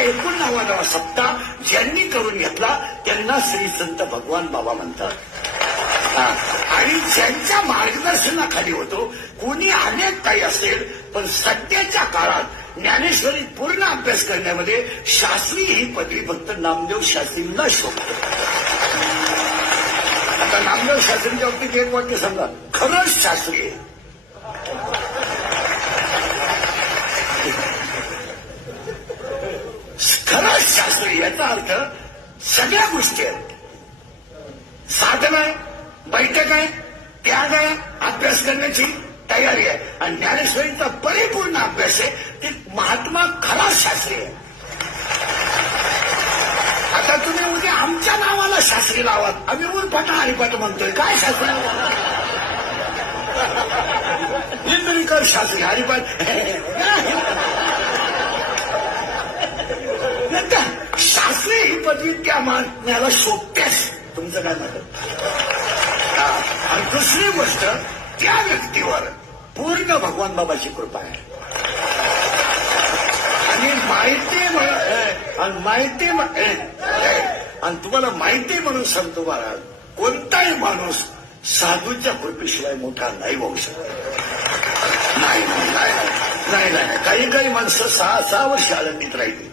एकूण 9वा सप्ताह ज्यांनी करून घेतला त्यांना श्री संत भगवान बाबा म्हणतात. आणि ज्यांच्या मार्गदर्शनाखाली होतो, कोणी अनेक काही असेल, पण सध्याच्या काळात ज्ञानेश्वरी पूर्ण अभ्यास करण्यामध्ये शास्त्री ही पदवी फक्त नामदेव शास्त्रींना शोभते. आता नामदेव शास्त्रींच्या बाबतीत एक वाक्य सांगा, खरंच शास्त्री आहे. खरंच शास्त्री याचा अर्थ सगळ्या गोष्टी आहेत. साधन आहे, बैठक आहे, त्याग आहे, अभ्यास करण्याची तयारी आहे. आणि ज्ञानेश्वरीचा परिपूर्ण अभ्यास आहे. ते महात्मा खरा शास्त्री आहे. आता तुम्ही उद्या आमच्या नावाला शास्त्री लावात, आम्ही उरफाटा हरिपाठ म्हणतोय, काय शास्त्री इंद्रिकर शास्त्री हरिपाठ. शास्त्री ही पदवी त्या मानण्याला शोधतेच. तुमचं काय मत? आणि दुसरी गोष्ट, त्या व्यक्तीवर पूर्ण भगवान बाबाची कृपा आहे. आणि तुम्हाला माहिती म्हणून सांगतो महाराज, कोणताही माणूस साधूच्या कृपेशिवाय मोठा नाही होऊ शकत. नाही काही माणसं 6 वर्ष आनंदीत राहिली.